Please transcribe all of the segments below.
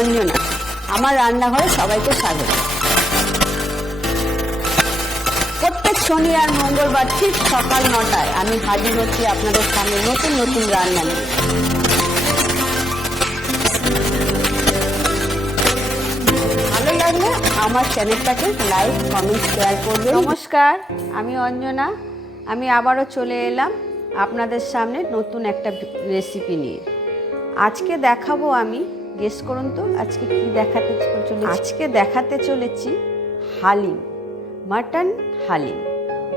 অঞ্জনা। আমার রান্নাঘরে সবাইকে স্বাগত। প্রত্যেক শনি আর মঙ্গলবার ঠিক সকাল 9টায় আমি হাজির হচ্ছি আপনাদের সামনে নতুন নতুন রান্না নিয়ে। ভালো লাগলে আমার চ্যানেলটাকে লাইক, কমেন্ট, শেয়ার করবেন। নমস্কার, আমি অঞ্জনা। আমি আবারও চলে এলাম আপনাদের সামনে নতুন একটা রেসিপি নিয়ে। আজকে দেখাবো আমি, গেস করুন তো আজকে কি দেখাতে চলেছি। আজকে দেখাতে চলেছি হালিম, মাটন হালিম।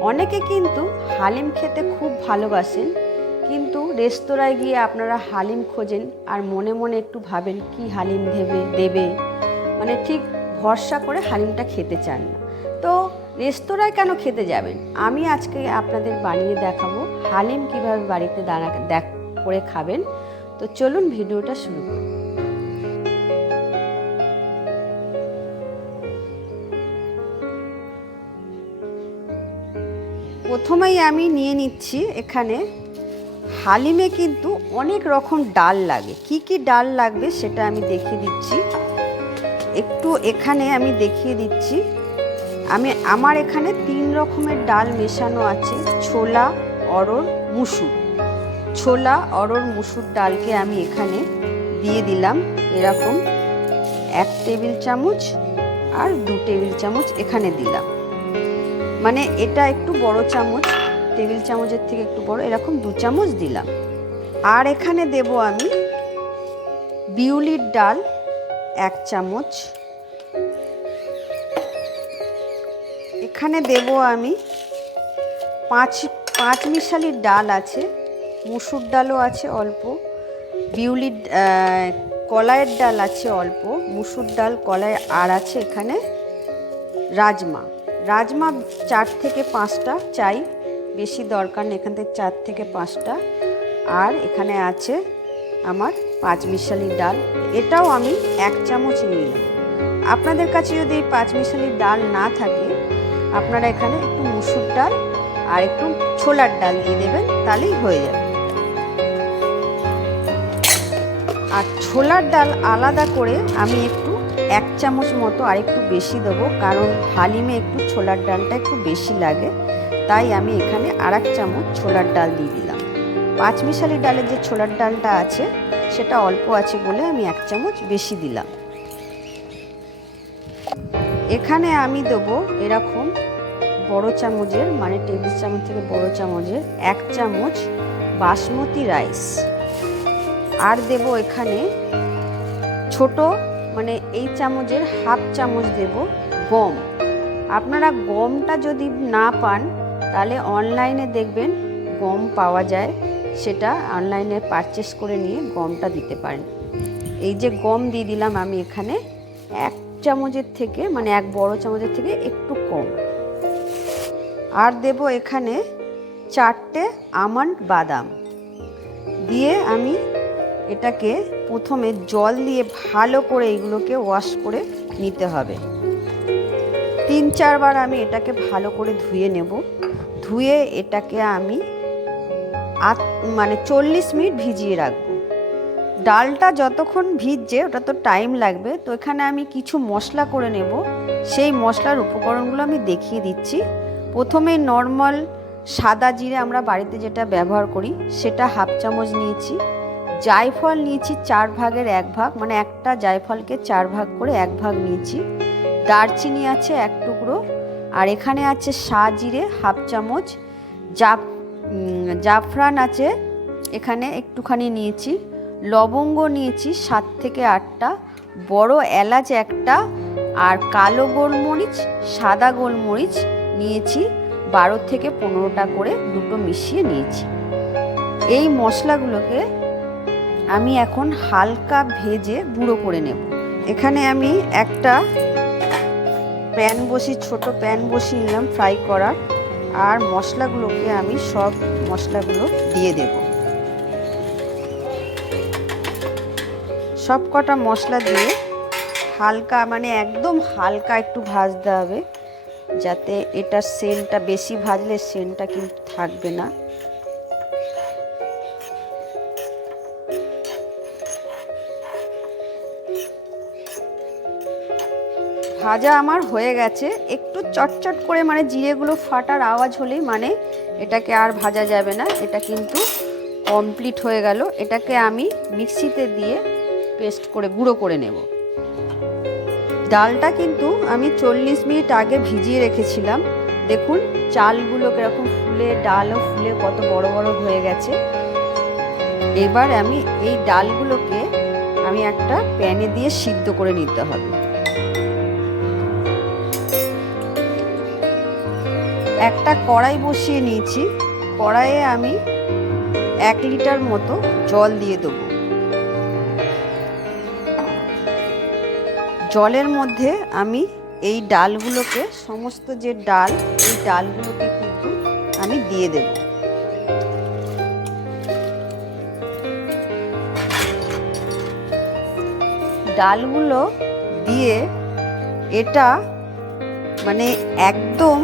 অনেকে কিন্তু হালিম খেতে খুব ভালোবাসেন, কিন্তু রেস্তোরাঁয় গিয়ে আপনারা হালিম খোঁজেন আর মনে মনে একটু ভাবেন কি হালিম দেবে, মানে ঠিক ভরসা করে হালিমটা খেতে চান না। তো রেস্তোরাঁয় কেন খেতে যাবেন? আমি আজকে আপনাদের বানিয়ে দেখাবো হালিম কিভাবে বাড়িতে করে খাবেন। তো চলুন ভিডিওটা শুরু করি। প্রথমেই আমি নিয়ে নিচ্ছি, এখানে হালিমে কিন্তু অনেক রকম ডাল লাগে। কি কি ডাল লাগবে সেটা আমি দেখিয়ে দিচ্ছি। একটু এখানে আমি দেখিয়ে দিচ্ছি। আমার এখানে 3 রকমের ডাল মেশানো আছে। ছোলা, অড়হর, মুসুর। ছোলা, অড়হর, মুসুর ডালকে আমি এখানে দিয়ে দিলাম এরকম 1 টেবিল চামচ আর 2 টেবিল চামচ এখানে দিলাম। মানে এটা একটু বড় চামচ, টেবিল চামচের থেকে একটু বড়, এরকম 2 চামচ দিলাম। আর এখানে দেব আমি বিউলির ডাল 1 চামচ। এখানে দেব আমি পাঁচ মিশালির ডাল আছে, মুসুর ডালও আছে অল্প, বিউলির কলাইয়ের ডাল আছে অল্প, মুসুর ডাল, কলাই, আর আছে এখানে রাজমা। 4 থেকে 5টা চাই, বেশি দরকার নেই, এখান থেকে 4 থেকে 5টা। আর এখানে আছে আমার 5 মিশালির ডাল, এটাও আমি 1 চামচ নিয়ে নেব। আপনাদের কাছে যদি এই 5 মিশালির ডাল না থাকে, আপনারা এখানে একটু মুসুর ডাল আর একটু ছোলার ডাল দিয়ে দেবেন, তাহলেই হয়ে যাবে। আর ছোলার ডাল আলাদা করে আমি একটু 1 চামচ মতো আর একটু বেশি দেবো, কারণ হালিমে একটু ছোলার ডালটা একটু বেশি লাগে, তাই আমি এখানে আর 1 চামচ ছোলার ডাল দিয়ে দিলাম। 5 মিশালি ডালের যে ছোলার ডালটা আছে সেটা অল্প আছে বলে আমি 1 চামচ বেশি দিলাম। এখানে আমি দেবো এরকম বড় চামচের, মানে টেবিল চামচ থেকে বড় চামচের 1 চামচ বাসমতি রাইস। আর দেব এখানে ছোট, মানে এই চামচের হাফ চামচ দেব গম। আপনারা গমটা যদি না পান তাহলে অনলাইনে দেখবেন গম পাওয়া যায়, সেটা অনলাইনে পারচেস করে নিয়ে গমটা দিতে পারেন। এই যে গম দিয়ে দিলাম আমি এখানে 1 চামচের থেকে, মানে 1 বড় চামচের থেকে একটু কম। আর দেব এখানে 4টে আমন্ড বাদাম দিয়ে আমি এটাকে প্রথমে জল দিয়ে ভালো করে এইগুলোকে ওয়াশ করে নিতে হবে। 3-4 বার আমি এটাকে ভালো করে ধুয়ে নেব। ধুয়ে এটাকে আমি মানে 40 মিনিট ভিজিয়ে রাখবো। ডালটা যতক্ষণ ভিজছে ওটা তো টাইম লাগবে, তো এখানে আমি কিছু মশলা করে নেব। সেই মশলার উপকরণগুলো আমি দেখিয়ে দিচ্ছি। প্রথমে নর্মাল সাদা জিরে আমরা বাড়িতে যেটা ব্যবহার করি সেটা হাফ চামচ নিয়েছি। জায়ফল নিয়েছি 4 ভাগের 1 ভাগ, মানে একটা জায়ফলকে 4 ভাগ করে 1 ভাগ নিয়েছি। দারচিনি আছে 1 টুকরো, আর এখানে আছে শাহজিরে হাফ চামচ, জাফরান আছে এখানে একটুখানি নিয়েছি, লবঙ্গ নিয়েছি 7 থেকে 8টা, বড় এলাচ 1টা, আর কালো গোলমরিচ, সাদা গোলমরিচ নিয়েছি 12 থেকে 15টা করে, দুটো মিশিয়ে নিয়েছি। এই মশলাগুলোকে আমি এখন হালকা ভেজে গুঁড়ো করে নেব। এখানে আমি একটা ছোট প্যান বসিয়ে নিলাম ফ্রাই করার, আর মশলাগুলোকে আমি সব মশলাগুলো দিয়ে দেব। সব কটা মশলা দিয়ে হালকা, মানে একদম হালকা একটু ভাজতে হবে, যাতে এটার সেন্টটা, বেশি ভাজলে সেন্টটা কিন্তু থাকবে না। ভাজা আমার হয়ে গেছে, একটু চটচট করে মানে জিরেগুলো ফাটার আওয়াজ হলেই মানে এটাকে আর ভাজা যাবে না, এটা কিন্তু কমপ্লিট হয়ে গেল। এটাকে আমি মিক্সিতে দিয়ে পেস্ট করে গুঁড়ো করে নেব। ডালটা কিন্তু আমি 40 মিনিট আগে ভিজিয়ে রেখেছিলাম। দেখুন চালগুলো কিরকম ফুলে, ডালও ফুলে কত বড় বড় হয়ে গেছে। এবার আমি এই ডালগুলোকে আমি একটা প্যানে দিয়ে সিদ্ধ করে নিতে হবে। একটা কড়াই বসিয়ে নিয়েছি, কড়াইয়ে আমি 1 লিটার মতো জল দিয়ে দেবো। জলের মধ্যে আমি এই ডালগুলোকে, সমস্ত যে ডাল, এই ডালগুলোকে কিন্তু আমি দিয়ে দেব। ডালগুলো দিয়ে এটা মানে একদম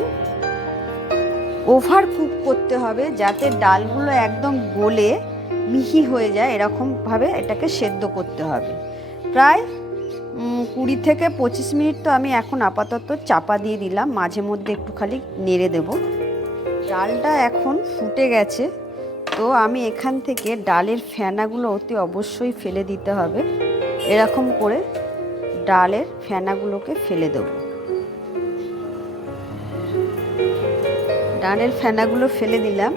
ওভার কুক করতে হবে, যাতে ডালগুলো একদম গলে মিহি হয়ে যায়, এরকমভাবে এটাকে সেদ্ধ করতে হবে। প্রায় 20 থেকে 25 মিনিট তো আমি এখন আপাতত চাপা দিয়ে দিলাম, মাঝে মধ্যে একটু খালি নেড়ে দেব। ডালটা এখন ফুটে গেছে, তো আমি এখান থেকে ডালের ফেনাগুলো অতি অবশ্যই ফেলে দিতে হবে। এরকম করে ডালের ফেনাগুলোকে ফেলে দেব। ডালের ফেনাগুলো ফেলে দিলাম,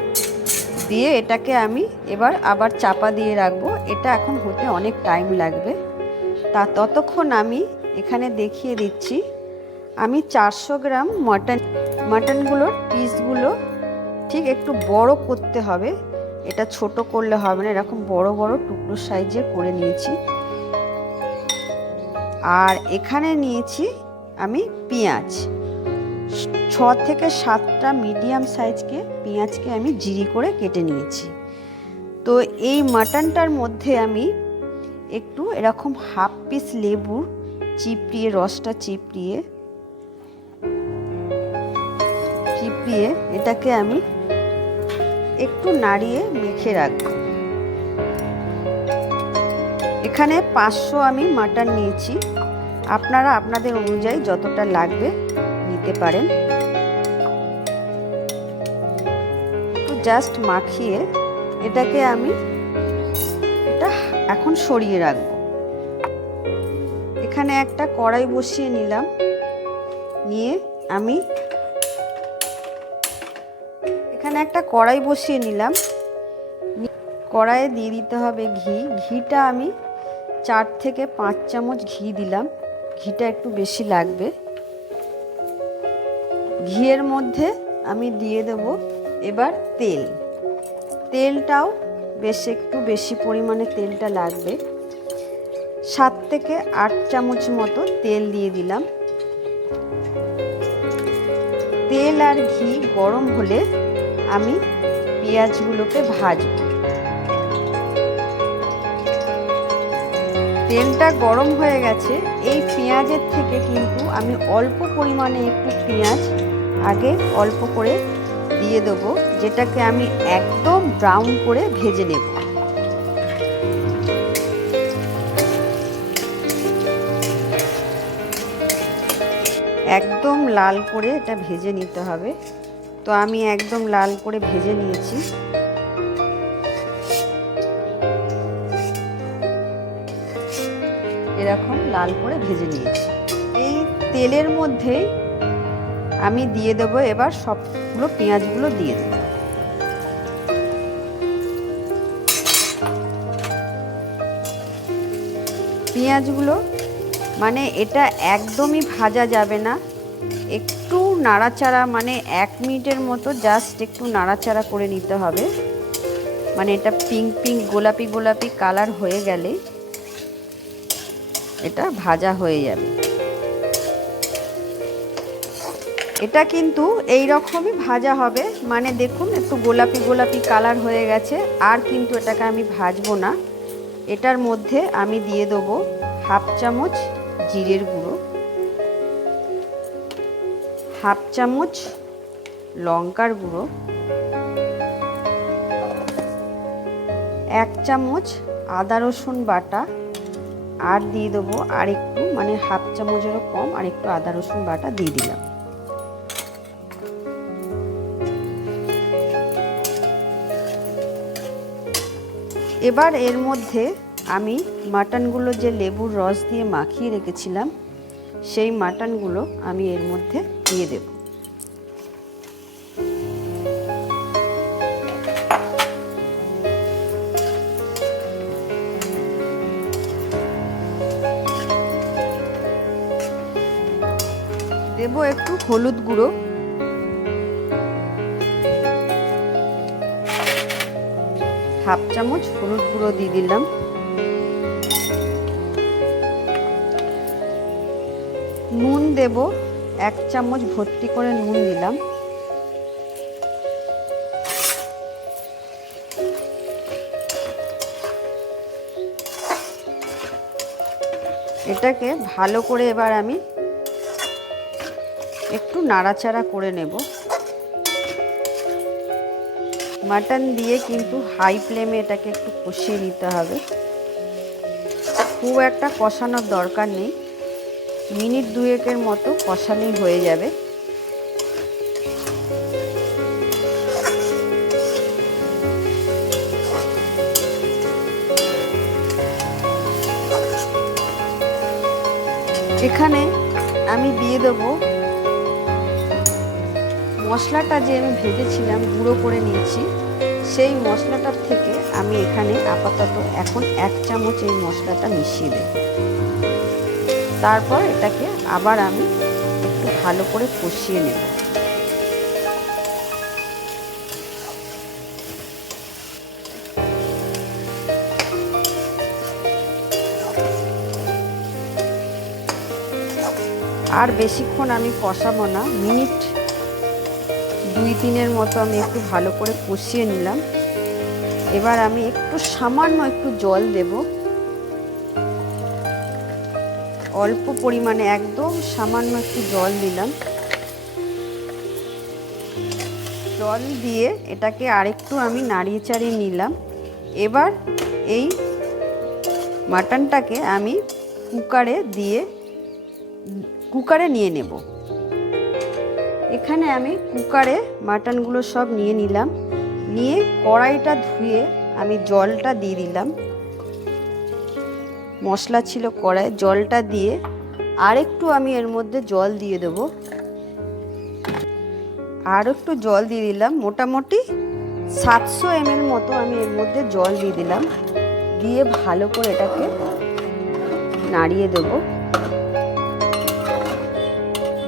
দিয়ে এটাকে আমি এবার আবার চাপা দিয়ে রাখবো। এটা এখন হতে অনেক টাইম লাগবে। ততক্ষণ আমি এখানে দেখিয়ে দিচ্ছি, আমি 400 গ্রাম মাটনগুলোর পিসগুলো ঠিক একটু বড় করতে হবে, এটা ছোট করলে হবে না, এরকম বড় বড় টুকরো সাইজে করে নিয়েছি। আর এখানে নিয়েছি আমি পেঁয়াজ, 6 থেকে 7টা মিডিয়াম সাইজকে পেঁয়াজকে আমি জিরি করে কেটে নিয়েছি। তো এই মাটনটার মধ্যে আমি একটু এরকম হাফ পিস লেবু চিপড়িয়ে, রসটা চিপড়িয়ে এটাকে আমি একটু নাড়িয়ে মেখে রাখব। এখানে 500 আমি মাটন নিয়েছি, আপনারা আপনাদের অনুযায়ী যতটা লাগবে নিতে পারেন। তো জাস্ট মাখিয়ে এটাকে আমি এখন সরিয়ে রাখব। এখানে একটা কড়াই বসিয়ে নিলাম, নিয়ে আমি কড়াইয়ে দিয়ে দিতে হবে ঘি। ঘিটা আমি 4 থেকে 5 চামচ ঘি দিলাম, ঘিটা একটু বেশি লাগবে। ঘিয়ের মধ্যে আমি দিয়ে দেব এবার তেলটাও একটু বেশি পরিমাণে তেলটা লাগবে। 7 থেকে 8 চামচ মতো তেল দিয়ে দিলাম। তেল আর ঘি গরম হলে আমি পেঁয়াজগুলোকে ভাজব। তেলটা গরম হয়ে গেছে, এই পেঁয়াজের থেকে কিন্তু আমি অল্প পরিমাণে একটু পেঁয়াজ আগে অল্প করে দিয়ে দেবো, যেটাকে আমি একদম ব্রাউন করে ভেজে নেব। একদম লাল করে এটা ভেজে নিতে হবে। তো আমি একদম লাল করে ভেজে নিয়েছি। এরকম লাল করে ভেজে নিয়েছি। এই তেলের মধ্যেই আমি দিয়ে দেবো এবার সবগুলো পেঁয়াজগুলো দিয়ে দেবো। পেঁয়াজগুলো মানে এটা একদমই ভাজা যাবে না, একটু নাড়াচাড়া, মানে 1 মিনিটের মতো জাস্ট একটু নাড়াচাড়া করে নিতে হবে। মানে এটা পিঙ্ক গোলাপি কালার হয়ে গেলে এটা ভাজা হয়ে যাবে। এটা কিন্তু এই রকমই ভাজা হবে, মানে দেখুন একটু গোলাপি কালার হয়ে গেছে। আর কিন্তু এটাকে আমি ভাজবো না। এটার মধ্যে আমি দিয়ে দেবো হাফ চামচ জিরের গুঁড়ো, হাফ চামচ লঙ্কার গুঁড়ো, 1 চামচ আদা রসুন বাটা, আর দিয়ে দেবো আর একটু, মানে হাফ চামচেরও কম আর একটু আদা রসুন বাটা দিয়ে দিলাম। এবার এর মধ্যে আমি মাটনগুলো যে লেবুর রস দিয়ে মাখিয়ে রেখেছিলাম সেই মাটনগুলো আমি এর মধ্যে দিয়ে দেব। দেব একটু হলুদ গুঁড়ো, হাফ চামচ হলুদ গুঁড়ো দিয়ে দিলাম। নুন দেব, 1 চামচ ভর্তি করে নুন দিলাম। এটাকে ভালো করে এবার আমি একটু নাড়াচাড়া করে নেব। মাটন দিয়ে কিন্তু হাই ফ্লেমে এটাকে একটু কষিয়ে নিতে হবে, খুব একটা কষানোর দরকার নেই, মিনিট 2-এর মতো কষালেই হয়ে যাবে। এখানে আমি দিয়ে দেবো মশলাটা যে আমি ভেজেছিলাম, গুঁড়ো করে নিয়েছি, সেই মশলাটার থেকে আমি এখানে আপাতত এখন 1 চামচ এই মশলাটা মিশিয়ে দেব। তারপর এটাকে আবার আমি একটু ভালো করে কষিয়ে নেব। আর বেশিক্ষণ আমি কষাবো না, মিনিট 2-3-এর মতো আমি একটু ভালো করে কষিয়ে নিলাম। এবার আমি একটু সামান্য একটু জল দেব, অল্প পরিমাণে, একদম সামান্য একটু জল দিলাম। জল দিয়ে এটাকে আরেকটু আমি নাড়িয়ে চাড়িয়ে নিলাম। এবার এই মাটনটাকে আমি কুকারে নিয়ে নেব। এখানে আমি কুকারে মাটনগুলো সব নিয়ে নিলাম, নিয়ে কড়াইটা ধুয়ে আমি জলটা দিয়ে দিলাম। মশলা ছিল কড়াই, জলটা দিয়ে আরেকটু আমি এর মধ্যে জল দিয়ে দেব। আর একটু জল দিয়ে দিলাম, মোটামুটি 700 ml মতো আমি এর মধ্যে জল দিয়ে দিলাম। দিয়ে ভালো করে এটাকে নাড়িয়ে দেব,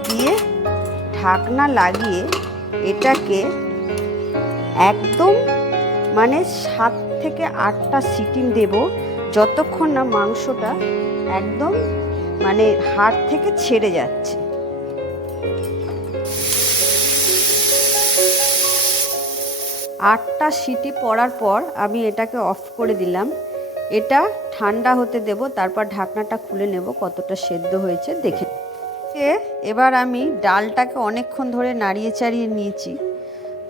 দিয়ে ঢাকনা লাগিয়ে এটাকে একদম মানে 7 থেকে 8টা সিটি দেব, যতক্ষণ না মাংসটা একদম মানে হাড় থেকে ছেড়ে যাচ্ছে। 8টা সিটি পড়ার পর আমি এটাকে অফ করে দিলাম। এটা ঠান্ডা হতে দেব, তারপর ঢাকনাটা খুলে নেব কতটা সেদ্ধ হয়েছে দেখে। এবার আমি ডালটাকে অনেকক্ষণ ধরে নাড়িয়ে চাড়িয়ে নিয়েছি,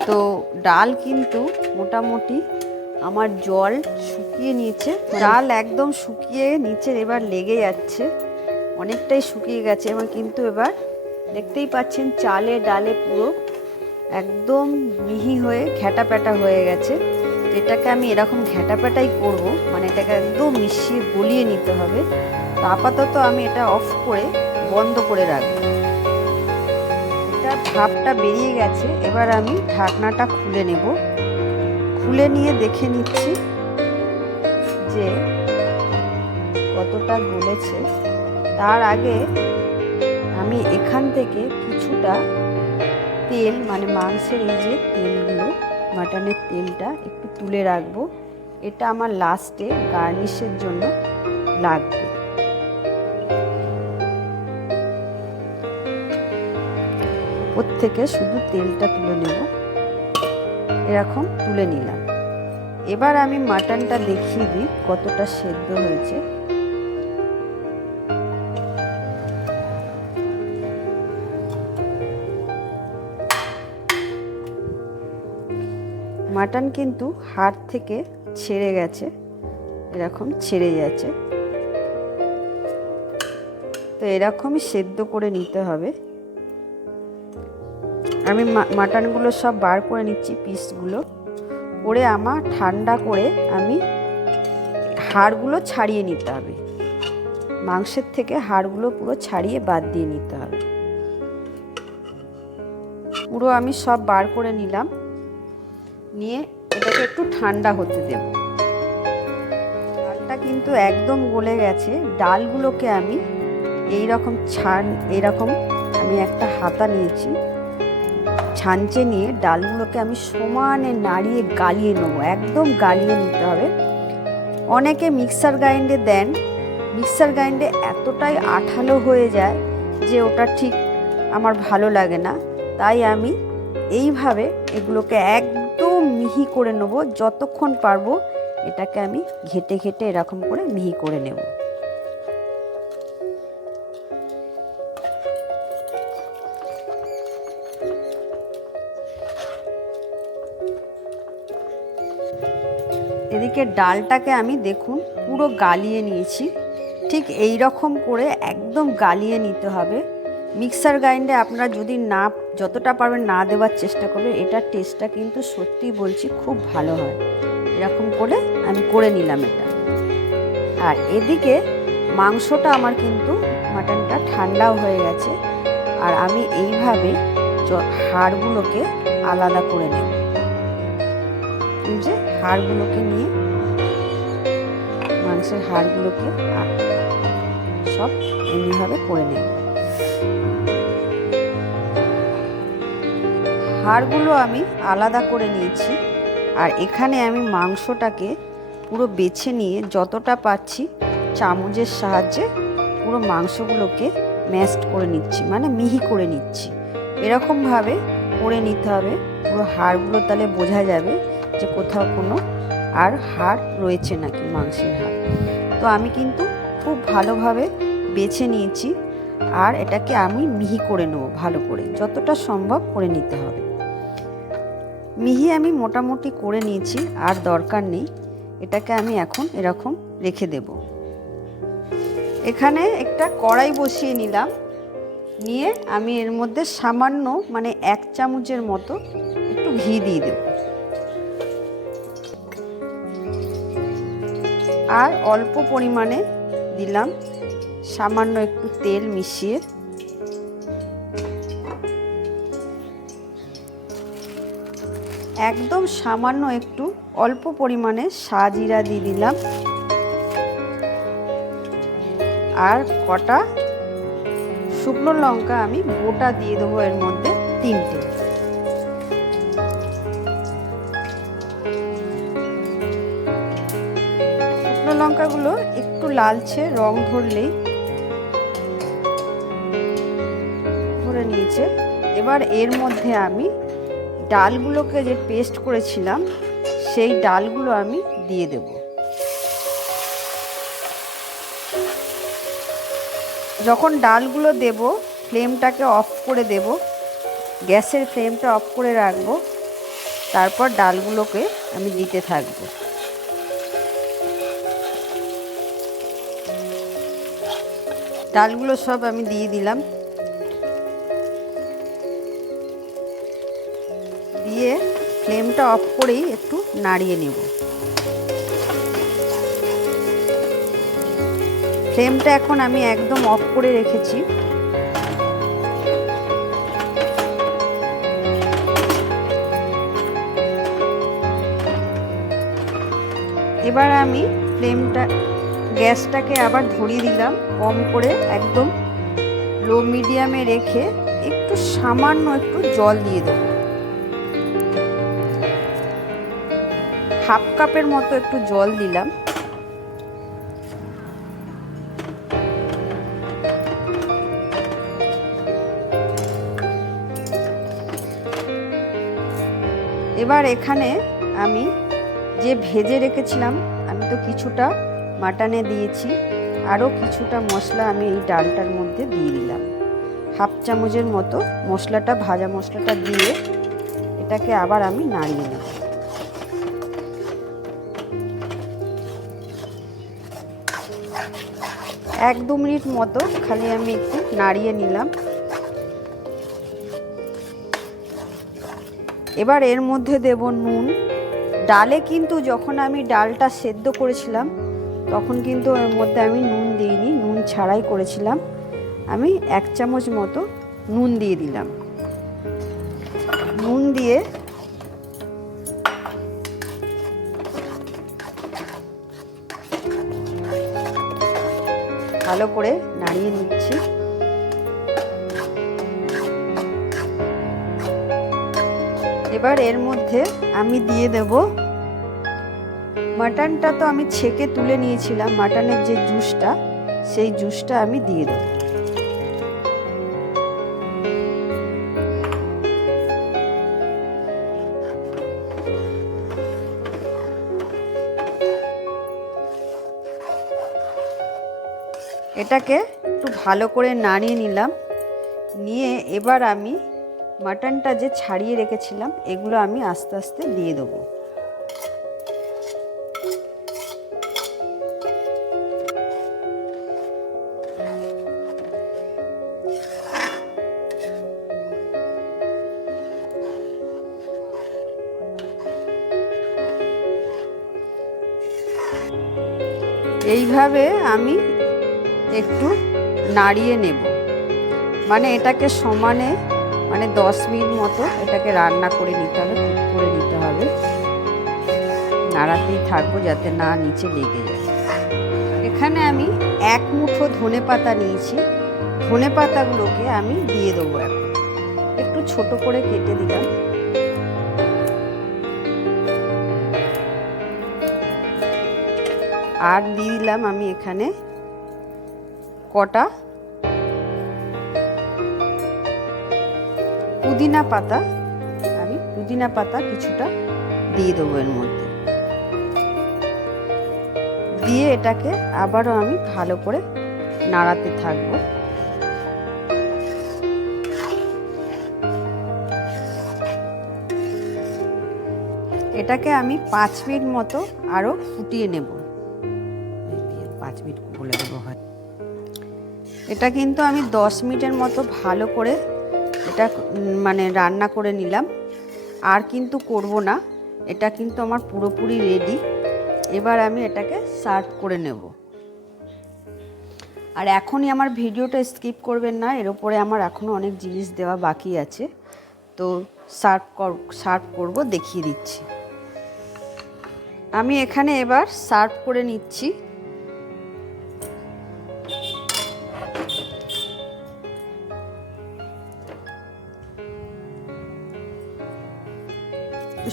তো ডাল কিন্তু মোটামুটি আমার জল শুকিয়ে নিয়েছে, ডাল একদম শুকিয়ে নিচের এবার লেগে যাচ্ছে, অনেকটাই শুকিয়ে গেছে। এবং কিন্তু এবার দেখতেই পাচ্ছেন চালে ডালে পুরো একদম মিহি হয়ে ঘ্যাটাপ্যাটা হয়ে গেছে। এটাকে আমি এরকম ঘ্যাটাপ্যাটাই করব, মানে এটাকে একদম মিশিয়ে গলিয়ে নিতে হবে। তো আপাতত আমি এটা অফ করে বন্ধ করে রাখবো। এটা ভাপটা বেরিয়ে গেছে, এবার আমি ঢাকনাটা খুলে নেব। খুলে নিয়ে দেখে নিচ্ছি যে কতটা গলেছে। তার আগে আমি এখান থেকে কিছুটা তেল, মানে মাংসের এই যে তেলগুলো, মাটনের তেলটা একটু তুলে রাখবো। এটা আমার লাস্টে গার্নিশের জন্য লাগবে। ওর থেকে শুধু তেলটা তুলে নেব, এরকম তুলে নিলাম। এবার আমি মাটনটা দেখিয়ে দিই কতটা সেদ্ধ হয়েছে। মাটন কিন্তু হাড় থেকে ছেড়ে গেছে, এরকম ছেড়ে যাচ্ছে। তো এরকমই সেদ্ধ করে নিতে হবে। আমি মাটনগুলো সব বার করে নিচ্ছি, পিসগুলো করে আমার ঠান্ডা করে আমি হাড়গুলো ছাড়িয়ে নিতে হবে। মাংসের থেকে হাড়গুলো পুরো ছাড়িয়ে বাদ দিয়ে নিতে হবে। পুরো আমি সব বার করে নিলাম, নিয়ে এটাকে একটু ঠান্ডা হতে দেব। ডালটা কিন্তু একদম গলে গেছে। ডালগুলোকে আমি এইরকম আমি একটা হাতা নিয়েছি, ছাঁচে নিয়ে ডালগুলোকে আমি সমানে নাড়িয়ে গালিয়ে নেবো, একদম গালিয়ে নিতে হবে। অনেকে মিক্সার গ্রাইন্ডে দেন, মিক্সার গ্রাইন্ডে এতটাই আঠালো হয়ে যায় যে ওটা ঠিক আমার ভালো লাগে না। তাই আমি এইভাবে এগুলোকে একদম মিহি করে নেব, যতক্ষণ পারবো এটাকে আমি ঘেটে ঘেটে এরকম করে মিহি করে নেব। এদিকে ডালটাকে আমি দেখুন পুরো গালিয়ে নিয়েছি। ঠিক এই রকম করে একদম গালিয়ে নিতে হবে। মিক্সার গ্রাইন্ডে আপনারা যদি যতটা পারবেন না দেওয়ার চেষ্টা করবে, এটার টেস্টটা কিন্তু সত্যি বলছি খুব ভালো হয়। এরকম করে আমি করে নিলাম এটা। আর এদিকে মাংসটা আমার কিন্তু মাটনটা ঠান্ডাও হয়ে গেছে। আর আমি এইভাবে হাড়গুলোকে আলাদা করে নেব। যে হাড়গুলোকে নিয়ে মাংসের হাড়গুলোকে সব এমনিভাবে করে নেব। হাড়গুলো আমি আলাদা করে নিয়েছি। আর এখানে আমি মাংসটাকে পুরো বেছে নিয়ে যতটা পাচ্ছি চামচের সাহায্যে পুরো মাংসগুলোকে ম্যাশড করে নিচ্ছি, মানে মিহি করে নিচ্ছি। এরকমভাবে করে নিতে হবে। পুরো হাড়গুলো তাহলে বোঝা যাবে যে কোথাও কোনো আর হাড় রয়েছে নাকি, মাংসের হাড়। তো আমি কিন্তু খুব ভালোভাবে বেছে নিয়েছি। আর এটাকে আমি মিহি করে নেব, ভালো করে যতটা সম্ভব করে নিতে হবে। মিহি আমি মোটামুটি করে নিয়েছি, আর দরকার নেই। এটাকে আমি এখন এরকম রেখে দেব। এখানে একটা কড়াই বসিয়ে নিলাম, নিয়ে আমি এর মধ্যে সামান্য মানে 1 চামচের মতো একটু ঘি দিয়ে দেব। আর অল্প পরিমাণে দিলাম সামান্য একটু তেল মিশিয়ে। একদম সামান্য একটু অল্প পরিমাণে সাজিরা দিয়ে দিলাম। আর কটা শুকনো লঙ্কা আমি গোটা দিয়ে দেবো এর মধ্যে, 3টে। শুকনো লঙ্কাগুলো একটু লালচে রং ধরলেই ধরে নিয়েছে। এবার এর মধ্যে আমি ডালগুলোকে যে পেস্ট করেছিলাম সেই ডালগুলো আমি দিয়ে দেব। যখন ডালগুলো দেব ফ্লেমটাকে অফ করে দেব, গ্যাসের ফ্লেমটা অফ করে রাখব। তারপর ডালগুলোকে আমি দিতে থাকব। ডালগুলো সব আমি দিয়ে দিলাম। দিয়ে ফ্লেমটা অফ করেই একটু নাড়িয়ে নেব। ফ্লেমটা এখন আমি একদম অফ করে রেখেছি। এবার আমি গ্যাসটাকে আবার ধরিয়ে দিলাম কম করে, একদম লো মিডিয়ামে রেখে একটু সামান্য একটু জল দিয়ে দেব। 1/2 কাপের মতো একটু জল দিলাম। এবার এখানে আমি যে ভেজে রেখেছিলাম, আমি তো কিছুটা মাটনে দিয়েছি, আরও কিছুটা মশলা আমি এই ডালটার মধ্যে দিয়ে দিলাম। 1/2 চামচের মতো মশলাটা, ভাজা মশলাটা দিয়ে এটাকে আবার আমি নাড়িয়ে নেব। 1-2 মিনিট মতো খালি আমি একটু নাড়িয়ে নিলাম। এবার এর মধ্যে দেব নুন। ডালে কিন্তু যখন আমি ডালটা সেদ্ধ করেছিলাম তখন কিন্তু এর মধ্যে আমি নুন দিইনি, নুন ছাড়াই করেছিলাম। আমি 1 চামচ মতো নুন দিয়ে দিলাম। নুন দিয়ে ভালো করে নাড়িয়ে নিচ্ছি। এবার এর মধ্যে আমি দিয়ে দেব মাটনটা। তো আমি ছেঁকে তুলে নিয়েছিলাম, মাটনের যে জুসটা, সেই জুসটা আমি দিয়ে দেব। এটাকে একটু ভালো করে নাড়িয়ে নিলাম। নিয়ে এবার আমি মাটনটা যে ছাড়িয়ে রেখেছিলাম এগুলো আমি আস্তে আস্তে দিয়ে দেবো। এইভাবে আমি একটু নাড়িয়ে নেব, মানে এটাকে সমানে 10 মিনিট মতো এটাকে রান্না করে নিতে হবে, কুক করে নিতে হবে। নাড়াতেই থাকবো যাতে না নিচে লেগে যায়। এখানে আমি 1 মুঠো ধনেপাতা নিয়েছি। ধনেপাতাগুলোকে আমি দিয়ে দেবো। এখন একটু ছোট করে কেটে দিলাম। আর দিয়ে দিলাম আমি এখানে কটা পুদিনা পাতা। আমি পুদিনা পাতা কিছুটা দিয়ে দেবো এর মধ্যে। দিয়ে এটাকে আবারও আমি ভালো করে নাড়াতে থাকবো। এটাকে আমি 5 মিনিট মতো আরও ফুটিয়ে নেব। 5 মিনিট বলে দেবো হয়। এটা কিন্তু আমি 10 মিনিটের মতো ভালো করে এটা রান্না করে নিলাম। আর কিন্তু করব না, এটা কিন্তু আমার পুরোপুরি রেডি। এবার আমি এটাকে সার্ভ করে নেব। আর এখনই আমার ভিডিওটা স্কিপ করবেন না, এর উপরে আমার এখনও অনেক জিনিস দেওয়া বাকি আছে। তো সার্ভ করব, দেখিয়ে দিচ্ছি। আমি এখানে এবার সার্ভ করে নিচ্ছি।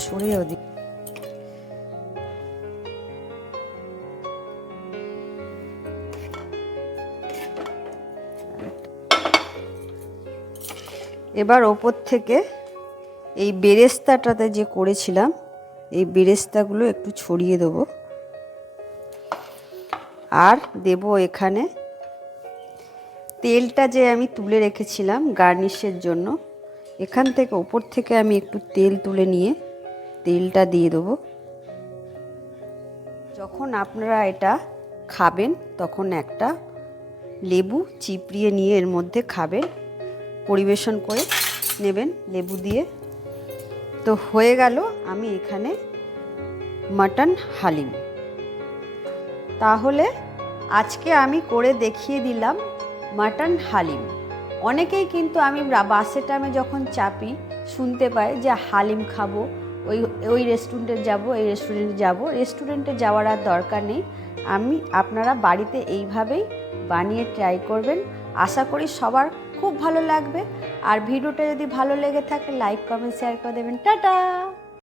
সরিয়ে দিই। এবার ওপর থেকে এই বেরেস্তাটাতে যে করেছিলাম এই বেরেস্তাগুলো একটু ছড়িয়ে দেব। আর দেব এখানে তেলটা যে আমি তুলে রেখেছিলাম গার্নিশের জন্য, এখান থেকে ওপর থেকে আমি একটু তেল তুলে নিয়ে তেলটা দিয়ে দেবো। যখন আপনারা এটা খাবেন তখন একটা লেবু চিপড়িয়ে নিয়ে এর মধ্যে খাবেন, পরিবেশন করে নেবেন লেবু দিয়ে। তো হয়ে গেল আমি এখানে মাটন হালিম। তাহলে আজকে আমি করে দেখিয়ে দিলাম মাটন হালিম। অনেকেই কিন্তু আমি বাসে টাইমে যখন চাপি শুনতে পাই যে হালিম খাবো, ওই রেস্টুরেন্টে যাব, এই রেস্টুরেন্টে যাব। রেস্টুরেন্টে যাওয়ার আর দরকার নেই। আপনারা বাড়িতে এইভাবেই বানিয়ে ট্রাই করবেন। আশা করি সবার খুব ভালো লাগবে। আর ভিডিওটা যদি ভালো লেগে থাকে লাইক কমেন্ট শেয়ার করে দেবেন। টাটা।